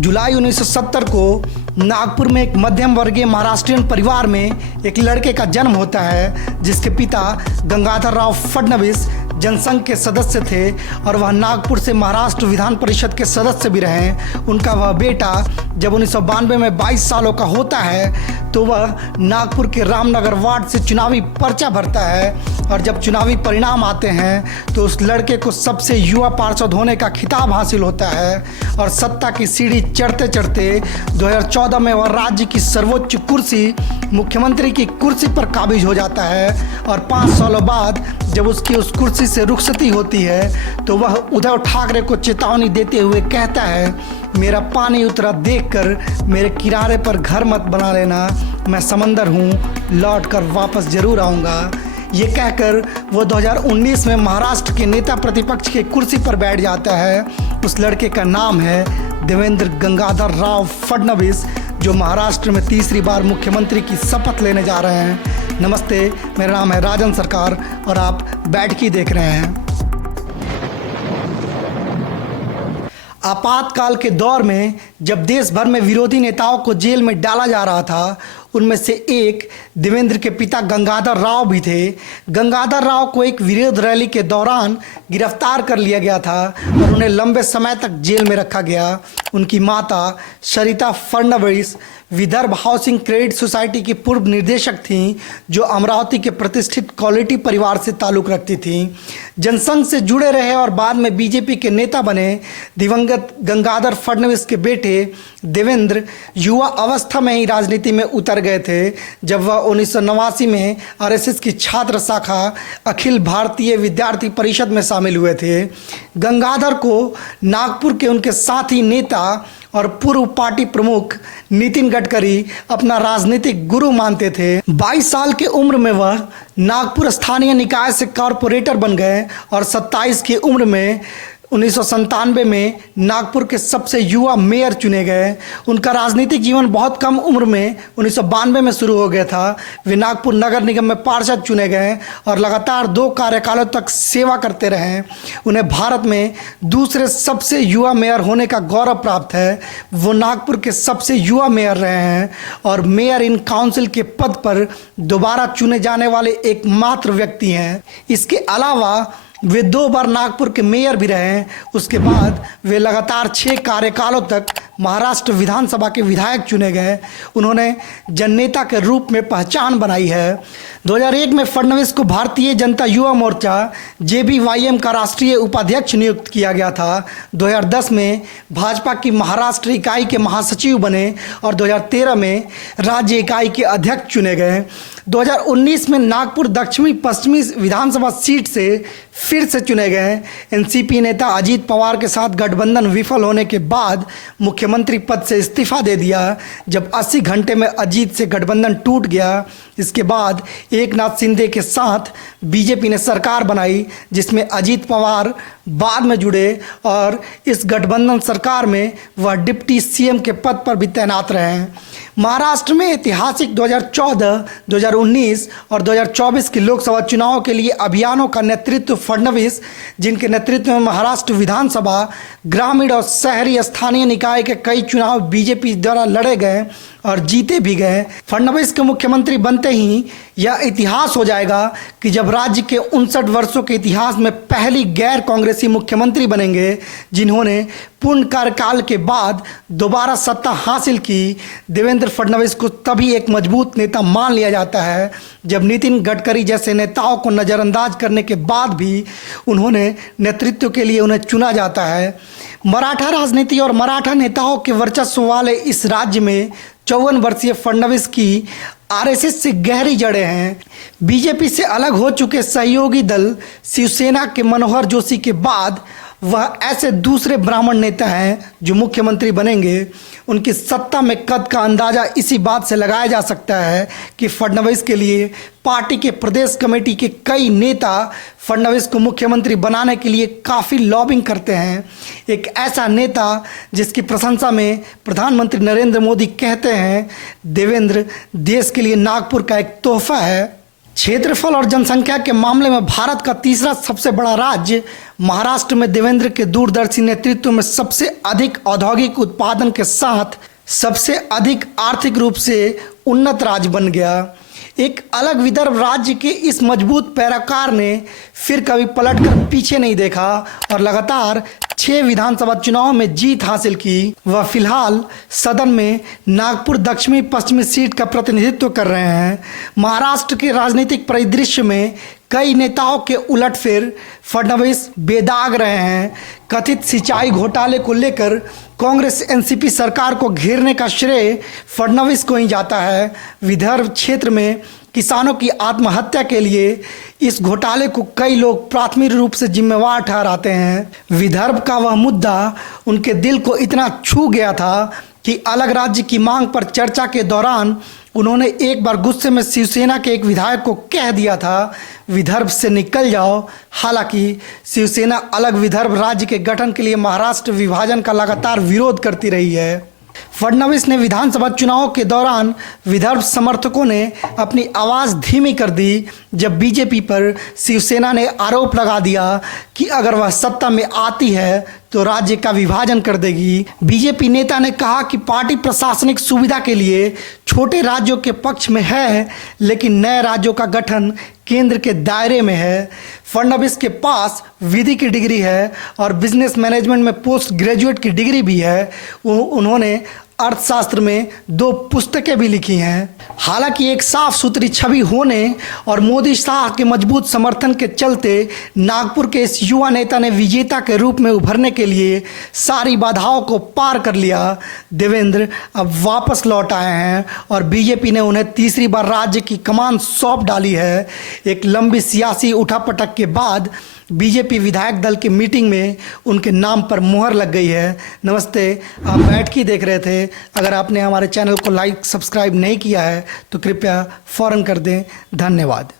जुलाई 1970 को नागपुर में एक मध्यम वर्गीय महाराष्ट्रीयन परिवार में एक लड़के का जन्म होता है जिसके पिता गंगाधर राव फडणवीस जनसंघ के सदस्य थे और वह नागपुर से महाराष्ट्र विधान परिषद के सदस्य भी रहे। उनका वह बेटा जब 1992 में 22 सालों का होता है तो वह नागपुर के रामनगर वार्ड से चुनावी पर्चा भरता है और जब चुनावी परिणाम आते हैं तो उस लड़के को सबसे युवा पार्षद होने का खिताब हासिल होता है और सत्ता की सीढ़ी चढ़ते चढ़ते 2014 में वह राज्य की सर्वोच्च कुर्सी मुख्यमंत्री की कुर्सी पर काबिज हो जाता है और 5 सालों बाद जब उसकी उस कुर्सी से रुखसती होती है तो वह उद्धव ठाकरे को चेतावनी देते हुए कहता है, मेरा पानी उतरा देखकर मेरे किनारे पर घर मत बना लेना, मैं समंदर हूँ, लौट कर वापस जरूर आऊँगा। ये कहकर वो 2019 में महाराष्ट्र के नेता प्रतिपक्ष की कुर्सी पर बैठ जाता है। उस लड़के का नाम है देवेंद्र गंगाधर राव फडणवीस, जो महाराष्ट्र में तीसरी बार मुख्यमंत्री की शपथ लेने जा रहे हैं। नमस्ते, मेरा नाम है राजन सरकार और आप बैठकी देख रहे हैं। आपातकाल के दौर में जब देश भर में विरोधी नेताओं को जेल में डाला जा रहा था, उनमें से एक देवेंद्र के पिता गंगाधर राव भी थे। गंगाधर राव को एक विरोध रैली के दौरान गिरफ्तार कर लिया गया था और उन्हें लंबे समय तक जेल में रखा गया। उनकी माता Sarita Fadnavis Vidarbha housing credit society की पूर्व निदेशक थीं, जो अमरावती के प्रतिष्ठित क्वालिटी परिवार से ताल्लुक़ रखती थीं। जनसंघ से जुड़े रहे और बाद में बीजेपी के नेता बने दिवंगत गंगाधर फडणवीस के बेटे देवेंद्र युवा अवस्था में ही राजनीति में उतर गए थे, जब वह 1989 में आरएसएस की छात्र शाखा अखिल भारतीय विद्यार्थी परिषद में शामिल हुए थे। गंगाधर को नागपुर के उनके साथी नेता और पूर्व पार्टी प्रमुख नितिन गडकरी अपना राजनीतिक गुरु मानते थे। 22 साल की उम्र में वह नागपुर स्थानीय निकाय से कॉरपोरेटर बन गए और 27 की उम्र में 1997 में नागपुर के सबसे युवा मेयर चुने गए। उनका राजनीतिक जीवन बहुत कम उम्र में 1992 में शुरू हो गया था। वे नागपुर नगर निगम में पार्षद चुने गए और लगातार 2 कार्यकालों तक सेवा करते रहे। उन्हें भारत में दूसरे सबसे युवा मेयर होने का गौरव प्राप्त है। वो नागपुर के सबसे युवा मेयर रहे हैं और मेयर इन काउंसिल के पद पर दोबारा चुने जाने वाले एकमात्र व्यक्ति हैं। इसके अलावा वे 2 बार नागपुर के मेयर भी रहे। उसके बाद वे लगातार 6 कार्यकालों तक महाराष्ट्र विधानसभा के विधायक चुने गए। उन्होंने जननेता के रूप में पहचान बनाई है। 2001 में फडणवीस को भारतीय जनता युवा मोर्चा JBYM का राष्ट्रीय उपाध्यक्ष नियुक्त किया गया था। 2010 में भाजपा की महाराष्ट्र इकाई के महासचिव बने और 2013 में राज्य इकाई के अध्यक्ष चुने गए। 2019 में नागपुर दक्षिणी पश्चिमी विधानसभा सीट से फिर से चुने गए। एनसीपी नेता अजीत पवार के साथ गठबंधन विफल होने के बाद मुख्यमंत्री पद से इस्तीफा दे दिया। जब 80 घंटे में अजीत से गठबंधन टूट गया, इसके बाद एकनाथ शिंदे के साथ बीजेपी ने सरकार बनाई, जिसमें अजीत पवार बाद में जुड़े और इस गठबंधन सरकार में वह डिप्टी सीएम के पद पर भी तैनात रहे। महाराष्ट्र में ऐतिहासिक 2014, 2019 और 2024 के लोकसभा चुनावों के लिए अभियानों का नेतृत्व फडणवीस, जिनके नेतृत्व में महाराष्ट्र विधानसभा, ग्रामीण और शहरी स्थानीय निकाय के कई चुनाव बीजेपी द्वारा लड़े गए और जीते भी गए। फडणवीस के मुख्यमंत्री बनते ही यह इतिहास हो जाएगा कि जब राज्य के 59 वर्षों के इतिहास में पहली गैर कांग्रेसी मुख्यमंत्री बनेंगे, जिन्होंने पूर्ण कार्यकाल के बाद दोबारा सत्ता हासिल की। देवेंद्र फडणवीस को तभी एक मजबूत नेता मान लिया जाता है जब नितिन गडकरी जैसे नेताओं को नज़रअंदाज करने के बाद भी उन्होंने नेतृत्व के लिए उन्हें चुना जाता है। मराठा राजनीति और मराठा नेताओं के वर्चस्व वाले इस राज्य में 54 वर्षीय फडणवीस की आरएसएस से गहरी जड़ें हैं। बीजेपी से अलग हो चुके सहयोगी दल शिवसेना के मनोहर जोशी के बाद वह ऐसे दूसरे ब्राह्मण नेता हैं जो मुख्यमंत्री बनेंगे। उनकी सत्ता में कद का अंदाज़ा इसी बात से लगाया जा सकता है कि फडणवीस के लिए पार्टी के प्रदेश कमेटी के कई नेता फडणवीस को मुख्यमंत्री बनाने के लिए काफ़ी लॉबिंग करते हैं। एक ऐसा नेता जिसकी प्रशंसा में प्रधानमंत्री नरेंद्र मोदी कहते हैं, देवेंद्र देश के लिए नागपुर का एक तोहफा है। क्षेत्रफल और जनसंख्या के मामले में भारत का तीसरा सबसे बड़ा राज्य महाराष्ट्र में देवेंद्र के दूरदर्शी नेतृत्व में सबसे अधिक औद्योगिक उत्पादन के साथ सबसे अधिक आर्थिक रूप से उन्नत राज्य बन गया। एक अलग विदर्भ राज्य के इस मजबूत पैरोकार ने फिर कभी पलटकर पीछे नहीं देखा और लगातार 6 विधानसभा चुनाव में जीत हासिल की। वह फिलहाल सदन में नागपुर दक्षिणी पश्चिमी सीट का प्रतिनिधित्व कर रहे हैं। महाराष्ट्र के राजनीतिक परिदृश्य में कई नेताओं के उलटफेर फडणवीस बेदाग रहे हैं। कथित सिंचाई घोटाले को लेकर कांग्रेस एनसीपी सरकार को घेरने का श्रेय फडणवीस को ही जाता है। विदर्भ क्षेत्र में किसानों की आत्महत्या के लिए इस घोटाले को कई लोग प्राथमिक रूप से जिम्मेवार ठहराते हैं। विदर्भ का वह मुद्दा उनके दिल को इतना छू गया था कि अलग राज्य की मांग पर चर्चा के दौरान उन्होंने एक बार गुस्से में शिवसेना के एक विधायक को कह दिया था, विदर्भ से निकल जाओ। हालांकि शिवसेना अलग विदर्भ राज्य के गठन के लिए महाराष्ट्र विभाजन का लगातार विरोध करती रही है। फडणवीस ने विधानसभा चुनाव के दौरान विदर्भ समर्थकों ने अपनी आवाज़ धीमी कर दी जब बीजेपी पर शिवसेना ने आरोप लगा दिया कि अगर वह सत्ता में आती है तो राज्य का विभाजन कर देगी। बीजेपी नेता ने कहा कि पार्टी प्रशासनिक सुविधा के लिए छोटे राज्यों के पक्ष में है, लेकिन नए राज्यों का गठन केंद्र के दायरे में है। फडणवीस के पास विधि की डिग्री है और बिजनेस मैनेजमेंट में पोस्ट ग्रेजुएट की डिग्री भी है। उन्होंने अर्थशास्त्र में 2 पुस्तकें भी लिखी हैं। हालांकि एक साफ सुथरी छवि होने और मोदी शाह के मजबूत समर्थन के चलते नागपुर के इस युवा नेता ने विजेता के रूप में उभरने के लिए सारी बाधाओं को पार कर लिया। देवेंद्र अब वापस लौट आए हैं और बीजेपी ने उन्हें तीसरी बार राज्य की कमान सौंप डाली है। एक लंबी सियासी उठापटक के बाद बीजेपी विधायक दल की मीटिंग में उनके नाम पर मुहर लग गई है। नमस्ते, आप बैठकी देख रहे थे। अगर आपने हमारे चैनल को लाइक सब्सक्राइब नहीं किया है तो कृपया फ़ौरन कर दें। धन्यवाद।